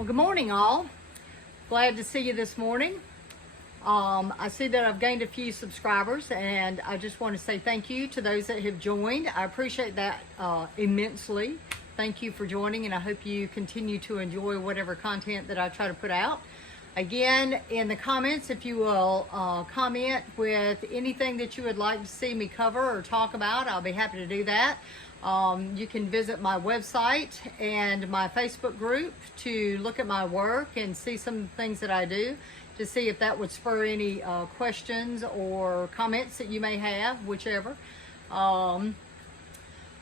Well, good morning, all. Glad to see you this morning. I see that I've gained a few subscribers, and I just want to say thank you to those that have joined. I appreciate that immensely. Thank you for joining, and I hope you continue to enjoy whatever content that I try to put out. Again, in the comments, if you will comment with anything that you would like to see me cover or talk about, I'll be happy to do that. You can visit my website and my Facebook group to look at my work and see some things that I do, to see if that would spur any questions or comments that you may have, whichever.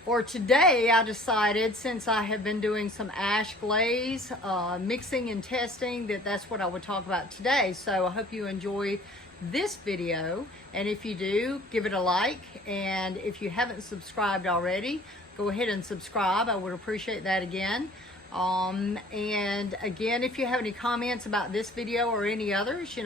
Or today I decided, since I have been doing some ash glaze mixing and testing, that's what I would talk about today. So I hope you enjoy this video, and if you do, give it a like, and if you haven't subscribed already, go ahead and subscribe. I would appreciate that again. And again, if you have any comments about this video or any others,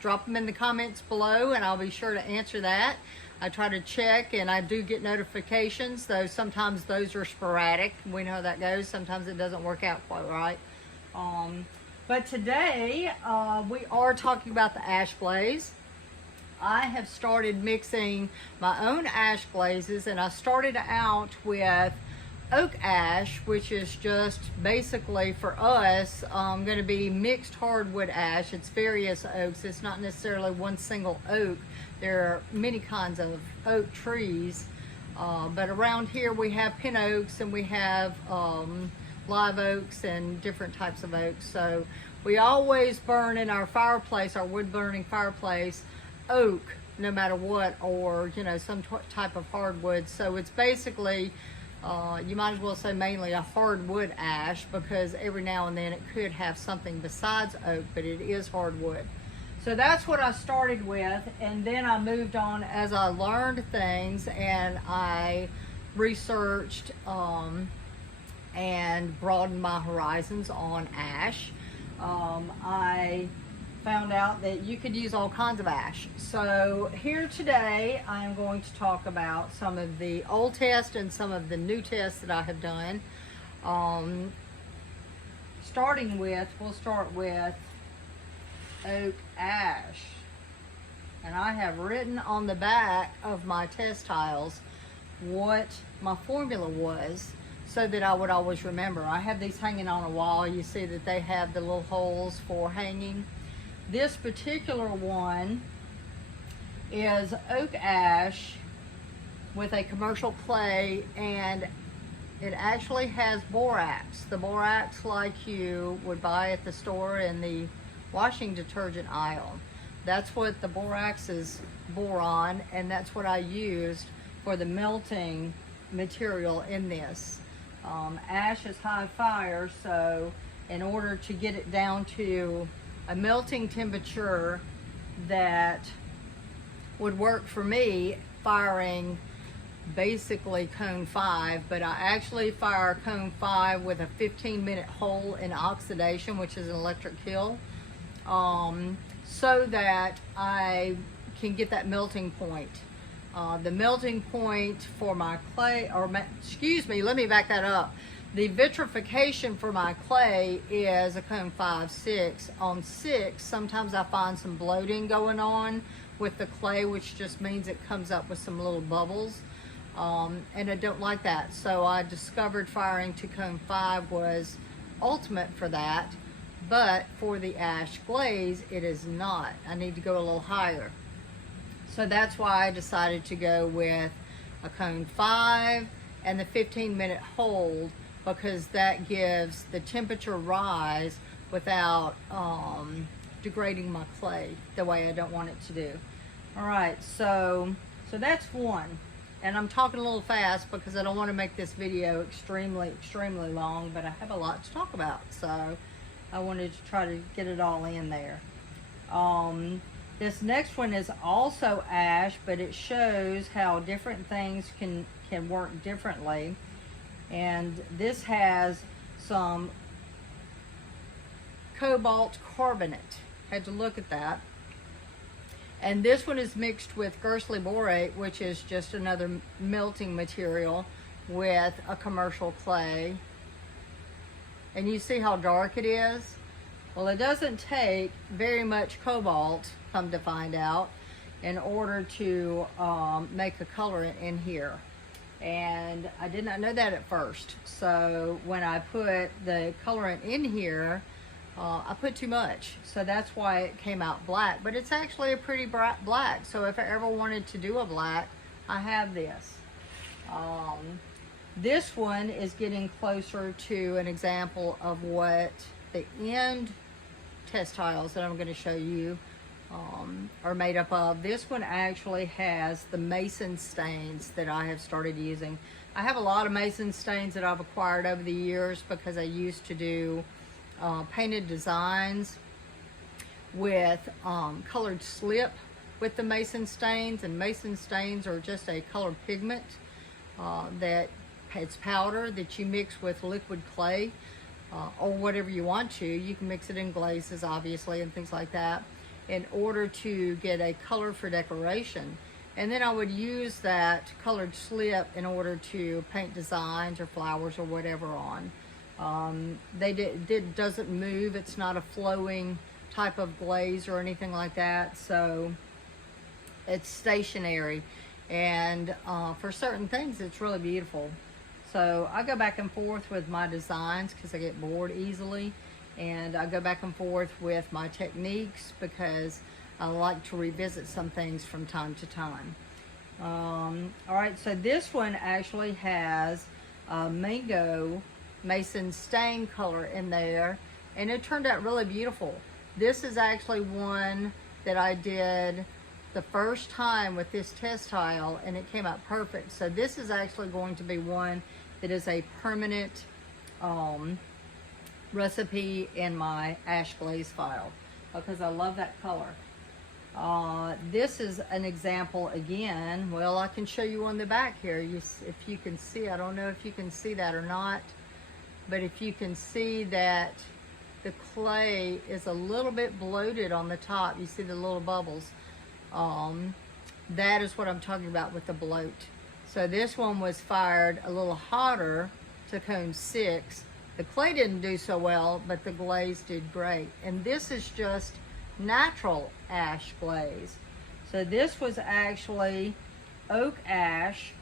drop them in the comments below and I'll be sure to answer that. I try to check, and I do get notifications, though sometimes those are sporadic. We know how that goes. Sometimes it doesn't work out quite right. But today we are talking about the ash glaze. I have started mixing my own ash glazes, and I started out with oak ash, which is just basically for us going to be mixed hardwood ash. It's various oaks. It's not necessarily one single oak. There are many kinds of oak trees, but around here we have pin oaks, and we have live oaks and different types of oaks. So we always burn in our fireplace, our wood burning fireplace, oak no matter what, or some type of hardwood. So it's basically you might as well say mainly a hardwood ash, because every now and then it could have something besides oak, but it is hardwood. So that's what I started with, and then I moved on as I learned things, and I researched and broadened my horizons on ash. I found out that you could use all kinds of ash. So here today I'm going to talk about some of the old tests and some of the new tests that I have done. We'll start with oak ash. And I have written on the back of my test tiles what my formula was, so that I would always remember. I have these hanging on a wall. You see that they have the little holes for hanging. This particular one is oak ash with a commercial clay, and it actually has borax. The borax like you would buy at the store in the washing detergent aisle. That's what the borax is boron, and that's what I used for the melting material in this. Ash is high fire, so in order to get it down to a melting temperature that would work for me, firing basically cone 5, but I actually fire cone 5 with a 15-minute hole in oxidation, which is an electric kill, so that I can get that melting point. The melting point for my clay, let me back that up. The vitrification for my clay is a cone 5, 6. On 6, sometimes I find some bloating going on with the clay, which just means it comes up with some little bubbles. And I don't like that. So I discovered firing to cone 5 was ultimate for that. But for the ash glaze, it is not. I need to go a little higher. So that's why I decided to go with a cone 5 and the 15-minute hold, because that gives the temperature rise without degrading my clay the way I don't want it to do. All right, so that's one. And I'm talking a little fast because I don't want to make this video extremely long, but I have a lot to talk about. So I wanted to try to get it all in there. This next one is also ash, but it shows how different things can work differently. And this has some cobalt carbonate. Had to look at that. And this one is mixed with Guernsey borate, which is just another melting material with a commercial clay. And you see how dark it is? Well, it doesn't take very much cobalt, come to find out, in order to make a colorant in here. And I did not know that at first. So when I put the colorant in here, I put too much. So that's why it came out black. But it's actually a pretty bright black. So if I ever wanted to do a black, I have this. This one is getting closer to an example of what the end test tiles that I'm going to show you are made up of. This one actually has the mason stains that I have started using. I have a lot of mason stains that I've acquired over the years because I used to do painted designs with colored slip with the mason stains, and mason stains are just a colored pigment that it's powder that you mix with liquid clay or whatever you want to. You can mix it in glazes, obviously, and things like that, in order to get a color for decoration. And then I would use that colored slip in order to paint designs or flowers or whatever on. Doesn't move. It's not a flowing type of glaze or anything like that. So it's stationary. And for certain things, it's really beautiful. So I go back and forth with my designs because I get bored easily. And I go back and forth with my techniques because I like to revisit some things from time to time. All right, so this one actually has mango mason stain color in there, and it turned out really beautiful. This is actually one that I did the first time with this test tile, and it came out perfect. So this is actually going to be one that is a permanent recipe in my ash glaze file because I love that color. This is an example again. Well, I can show you on the back here. If you can see, I don't know if you can see that or not, but if you can see that the clay is a little bit bloated on the top. You see the little bubbles. That is what I'm talking about with the bloat. So this one was fired a little hotter to cone 6. The clay didn't do so well, but the glaze did great. And this is just natural ash glaze. So this was actually oak ash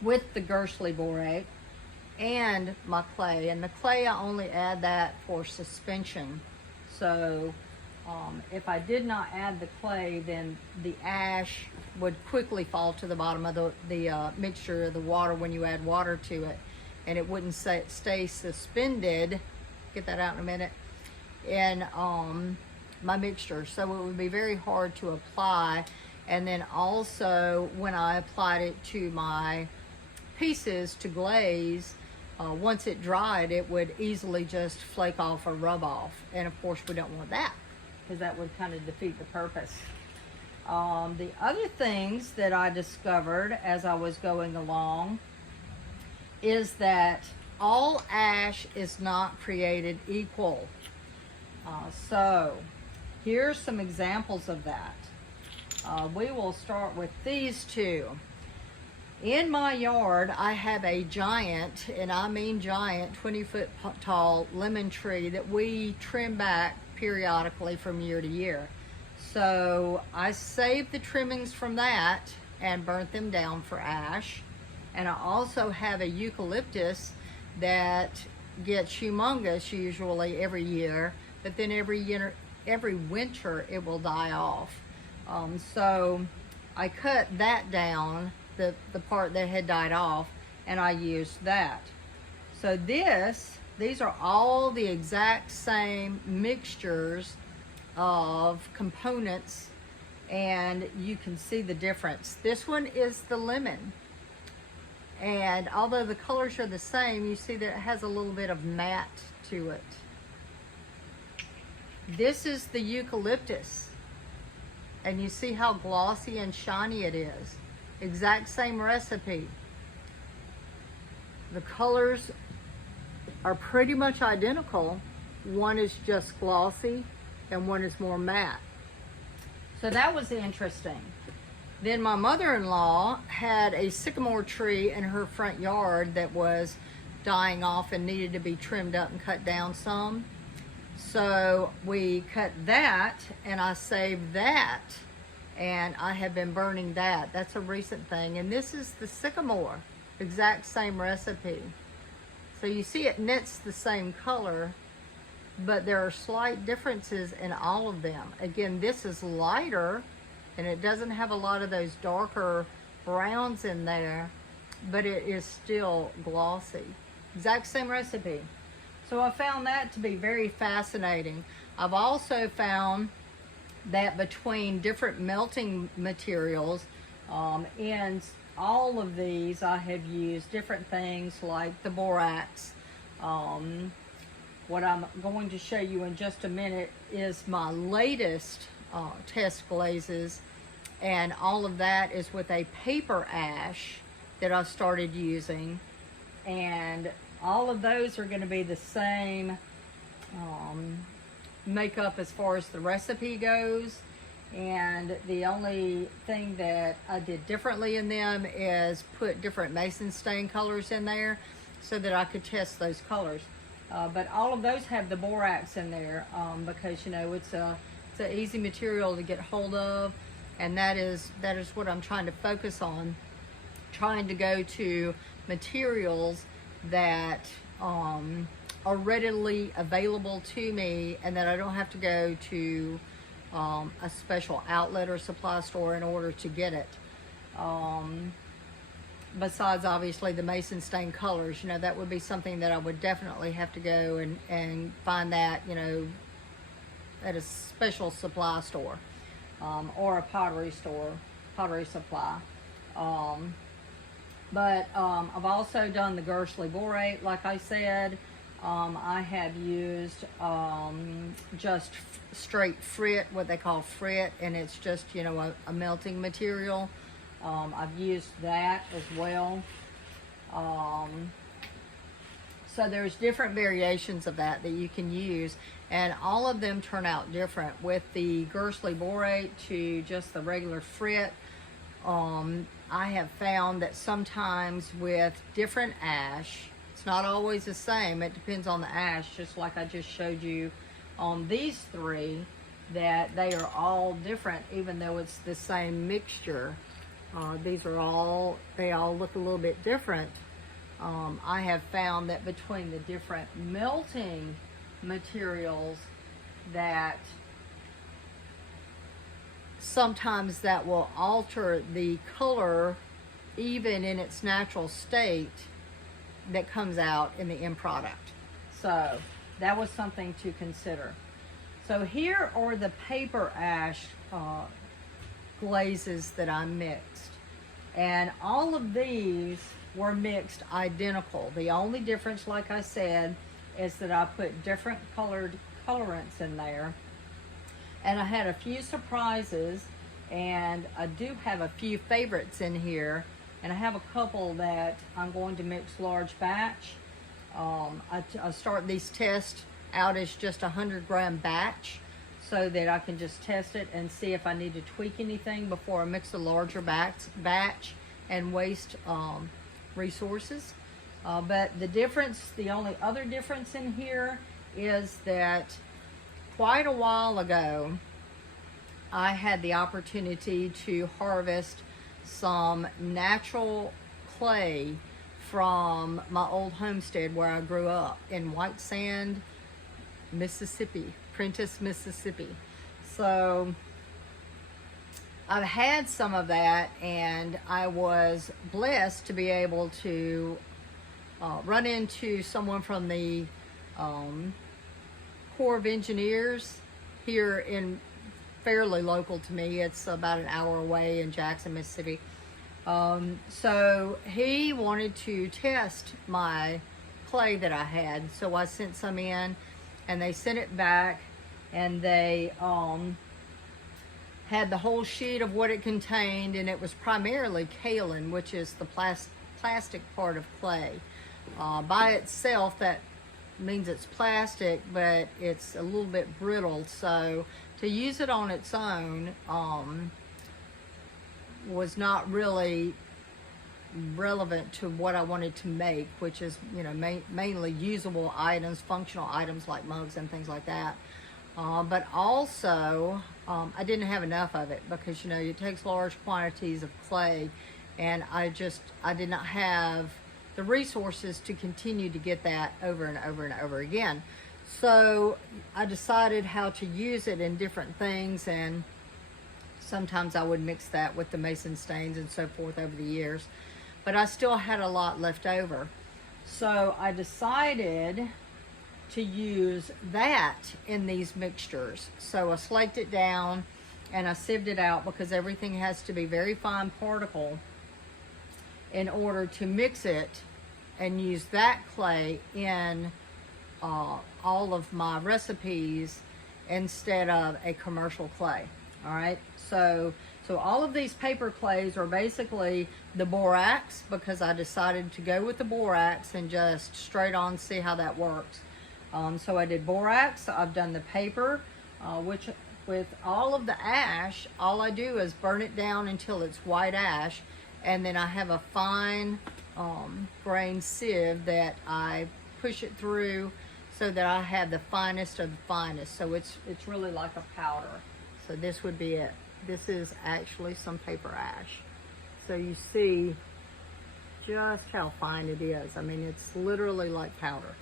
with the Gersley borate and my clay. And the clay, I only add that for suspension. So if I did not add the clay, then the ash would quickly fall to the bottom of the mixture of the water when you add water to it. And it wouldn't stay suspended, get that out in a minute, in my mixture. So it would be very hard to apply. And then also when I applied it to my pieces to glaze, once it dried, it would easily just flake off or rub off. And of course we don't want that because that would kind of defeat the purpose. The other things that I discovered as I was going along is that all ash is not created equal. So here's some examples of that. We will start with these two. In my yard, I have a giant, and I mean giant, 20-foot tall lemon tree that we trim back periodically from year to year. So I saved the trimmings from that and burnt them down for ash. And I also have a eucalyptus that gets humongous usually every year, but then every winter it will die off. So I cut that down, the part that had died off, and I used that. So these are all the exact same mixtures of components, and you can see the difference. This one is the lemon. And although the colors are the same, you see that it has a little bit of matte to it. This is the eucalyptus. And you see how glossy and shiny it is. Exact same recipe. The colors are pretty much identical. One is just glossy and one is more matte. So that was interesting. Then my mother-in-law had a sycamore tree in her front yard that was dying off and needed to be trimmed up and cut down some. So we cut that, and I saved that, and I have been burning that. That's a recent thing. And this is the sycamore, exact same recipe. So you see it knits the same color, but there are slight differences in all of them. Again, this is lighter, and it doesn't have a lot of those darker browns in there, but it is still glossy. Exact same recipe. So I found that to be very fascinating. I've also found that between different melting materials, in all of these I have used different things like the borax. What I'm going to show you in just a minute is my latest test glazes, and all of that is with a paper ash that I started using, and all of those are going to be the same makeup as far as the recipe goes. And the only thing that I did differently in them is put different mason stain colors in there so that I could test those colors. But all of those have the borax in there because, you know, it's an easy material to get hold of, and that is what I'm trying to focus on, trying to go to materials that are readily available to me, and that I don't have to go to a special outlet or supply store in order to get it. Besides, obviously, the mason stain colors, you know, that would be something that I would definitely have to go and find that, you know, at a special supply store or a pottery store, pottery supply. But I've also done the Gersley borate, like I said. I have used just straight frit, what they call frit, and it's just, you know, a melting material. I've used that as well. So there's different variations of that you can use, and all of them turn out different. With the Gersley borate to just the regular frit, I have found that sometimes with different ash, it's not always the same. It depends on the ash, just like I just showed you on these three, that they are all different, even though it's the same mixture. They all look a little bit different. I have found that between the different melting materials, that sometimes that will alter the color even in its natural state that comes out in the end product. So that was something to consider. So here are the paper ash glazes that I mixed, and all of these were mixed identical. The only difference, like I said, is that I put different colored colorants in there, and I had a few surprises, and I do have a few favorites in here, and I have a couple that I'm going to mix large batch. I start these tests out as just a 100-gram batch, so that I can just test it and see if I need to tweak anything before I mix a larger batch and waste resources. But the only other difference in here is that quite a while ago, I had the opportunity to harvest some natural clay from my old homestead where I grew up in White Sand, Mississippi, Prentice, Mississippi. So I've had some of that, and I was blessed to be able to run into someone from the Corps of Engineers here in fairly local to me. It's about an hour away in Jackson, Mississippi. So he wanted to test my clay that I had, so I sent some in, and they sent it back, and they had the whole sheet of what it contained, and it was primarily kaolin, which is the plastic part of clay. By itself, that means it's plastic, but it's a little bit brittle, so to use it on its own was not really relevant to what I wanted to make, which is, you know, mainly usable items, functional items like mugs and things like that. But also, I didn't have enough of it because, you know, it takes large quantities of clay, and I did not have the resources to continue to get that over and over and over again. So I decided how to use it in different things, and sometimes I would mix that with the mason stains and so forth over the years. But I still had a lot left over. So I decided to use that in these mixtures. So I slaked it down and I sieved it out because everything has to be very fine particle in order to mix it and use that clay in all of my recipes instead of a commercial clay. All right, so all of these paper clays are basically the borax, because I decided to go with the borax and just straight on see how that works. So I did borax, I've done the paper, which with all of the ash, all I do is burn it down until it's white ash, and then I have a fine grain sieve that I push it through so that I have the finest of the finest. So it's really like a powder. So this would be it. This is actually some paper ash. So you see just how fine it is. I mean, it's literally like powder.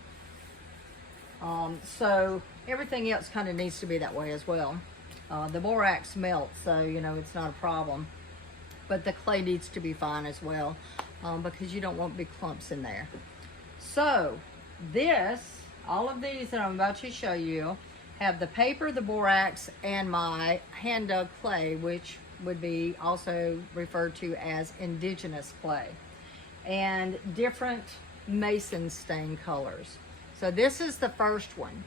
So everything else kind of needs to be that way as well. The borax melts, so you know it's not a problem. But the clay needs to be fine as well, because you don't want big clumps in there. So all of these that I'm about to show you have the paper, the borax, and my hand dug clay, which would be also referred to as indigenous clay, and different mason stain colors. So this is the first one.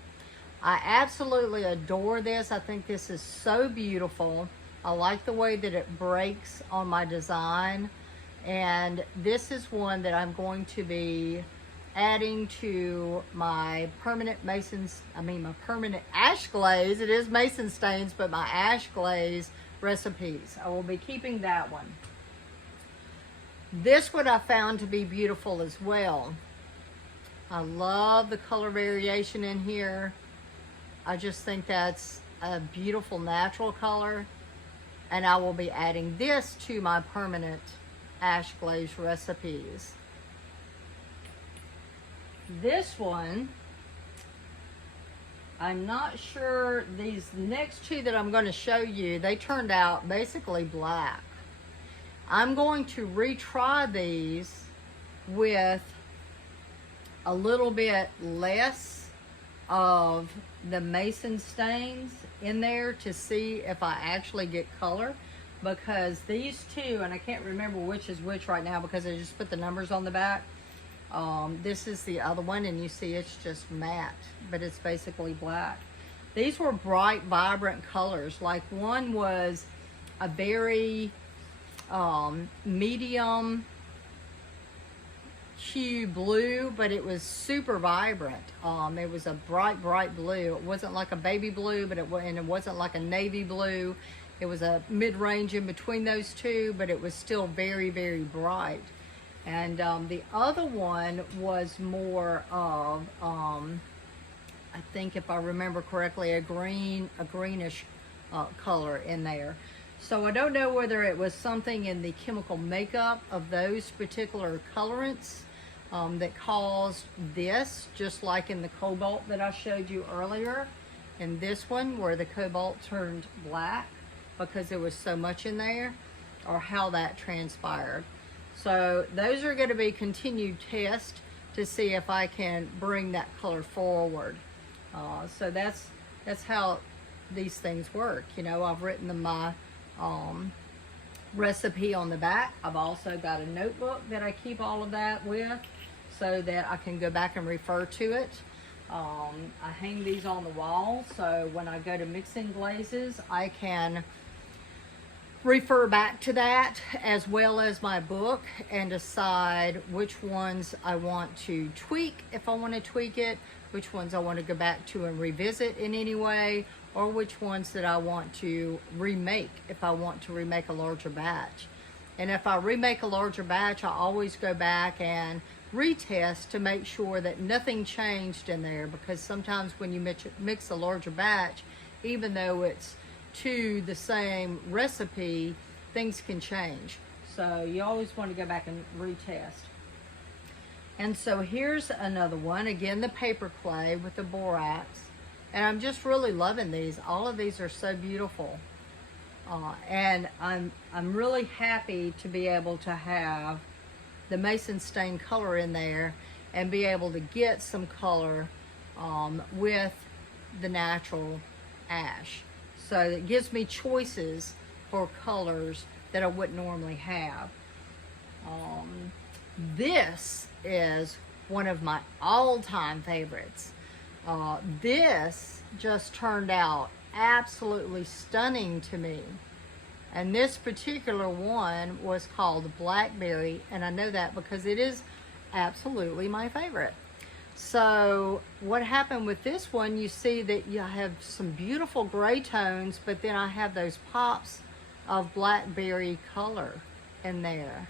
I absolutely adore this. I think this is so beautiful. I like the way that it breaks on my design, and this is one that I'm going to be adding to my permanent my permanent ash glaze. It is mason stains, but my ash glaze recipes. I will be keeping that one. This one I found to be beautiful as well. I love the color variation in here. I just think that's a beautiful natural color, and I will be adding this to my permanent ash glaze recipes. This one, I'm not sure, these next two that I'm going to show you, they turned out basically black. I'm going to retry these with a little bit less of the mason stains in there to see if I actually get color, because these two, and I can't remember which is which right now because I just put the numbers on the back. This is the other one, and you see it's just matte, but it's basically black. These were bright, vibrant colors. Like one was a very medium hue blue, but it was super vibrant. It was a bright blue. It wasn't like a baby blue, but it wasn't like a navy blue. It was a mid-range in between those two, but it was still very, very bright. And the other one was more of, I think if I remember correctly, a greenish color in there. So I don't know whether it was something in the chemical makeup of those particular colorants that caused this, just like in the cobalt that I showed you earlier. And this one, where the cobalt turned black because there was so much in there, or how that transpired. So those are going to be continued tests to see if I can bring that color forward. So that's how these things work. You know, I've written my recipe on the back. I've also got a notebook that I keep all of that with so that I can go back and refer to it. I hang these on the wall, so when I go to mixing glazes, I can refer back to that as well as my book and decide which ones I want to tweak if I want to tweak it, which ones I want to go back to and revisit in any way, or which ones that I want to remake if I want to remake a larger batch. And if I remake a larger batch, I always go back and retest to make sure that nothing changed in there, because sometimes when you mix a larger batch, even though it's to the same recipe, things can change. So you always want to go back and retest. And so here's another one, again the paper clay with the borax, and I'm just really loving these. All of these are so beautiful. And I'm really happy to be able to have the Mason stain color in there and be able to get some color with the natural ash. So it gives me choices for colors that I wouldn't normally have. This is one of my all-time favorites. This just turned out absolutely stunning to me. And this particular one was called Blackberry, and I know that because it is absolutely my favorite. So what happened with this one, you see that you have some beautiful gray tones, but then I have those pops of blackberry color in there,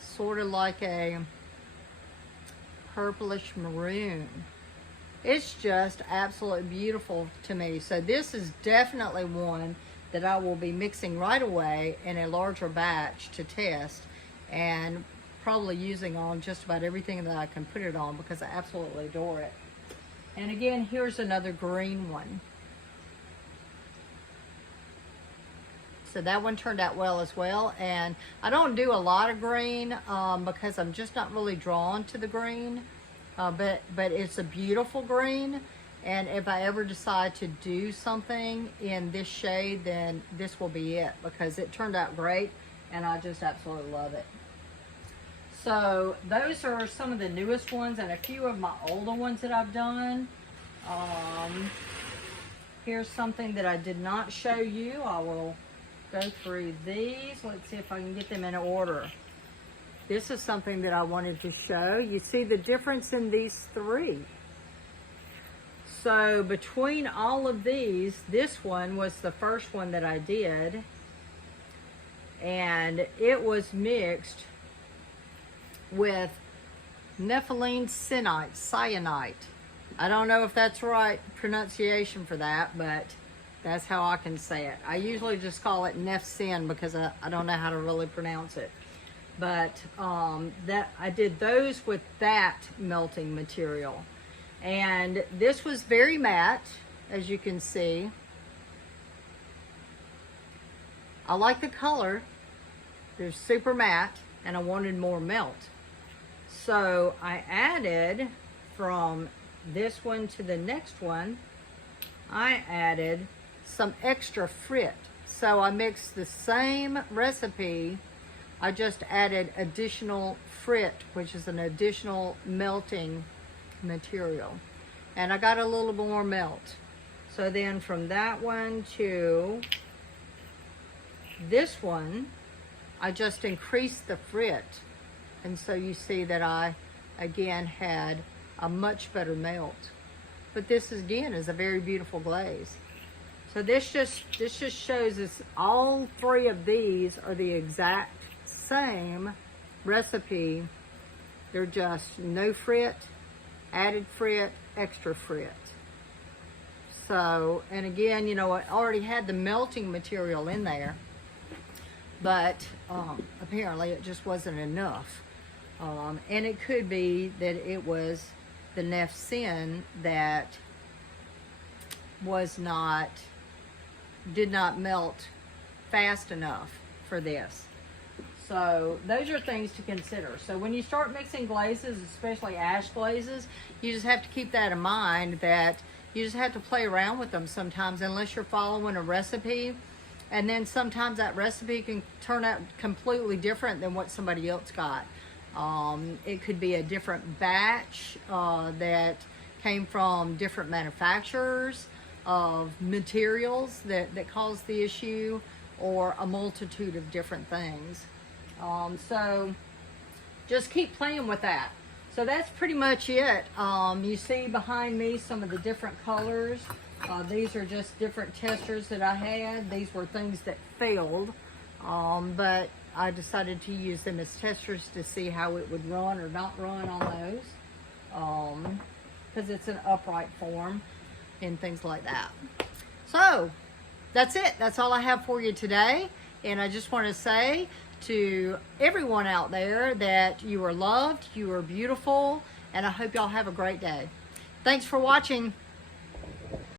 sort of like a purplish maroon. It's just absolutely beautiful to me. So this is definitely one that I will be mixing right away in a larger batch to test, and probably using on just about everything that I can put it on, because I absolutely adore it. And again, here's another green one. So that one turned out well as well. And I don't do a lot of green because I'm just not really drawn to the green. But it's a beautiful green, and if I ever decide to do something in this shade, then this will be it, because it turned out great and I just absolutely love it. So those are some of the newest ones and a few of my older ones that I've done. Here's something that I did not show you. I will go through these. Let's see if I can get them in order. This is something that I wanted to show. You see the difference in these three. So between all of these, this one was the first one that I did, and it was mixed with nepheline cyanite. I don't know if that's right pronunciation for that, but that's how I can say it. I usually just call it Nef-Sin because I don't know how to really pronounce it. But that I did those with that melting material. And this was very matte, as you can see. I like the color. They're super matte, and I wanted more melt. So I added, from this one to the next one, I added some extra frit. So I mixed the same recipe, I just added additional frit, which is an additional melting material. And I got a little more melt. So then from that one to this one, I just increased the frit. And so you see that I, again, had a much better melt. But this, again, is a very beautiful glaze. So this just shows us all three of these are the exact same recipe. They're just no frit, added frit, extra frit. So, and again, you know, I already had the melting material in there, but apparently it just wasn't enough. And it could be that it was the Nef-Sin that did not melt fast enough for this. So those are things to consider. So when you start mixing glazes, especially ash glazes, you just have to keep that in mind, that you just have to play around with them sometimes, unless you're following a recipe. And then sometimes that recipe can turn out completely different than what somebody else got. It could be a different batch that came from different manufacturers of materials that caused the issue, or a multitude of different things. So just keep playing with that. So that's pretty much it. You see behind me some of the different colors. These are just different testers that I had. These were things that failed. But I decided to use them as testers to see how it would run or not run on those, because it's an upright form and things like that. So that's it. That's all I have for you today. And I just want to say to everyone out there that you are loved, you are beautiful, and I hope y'all have a great day. Thanks for watching.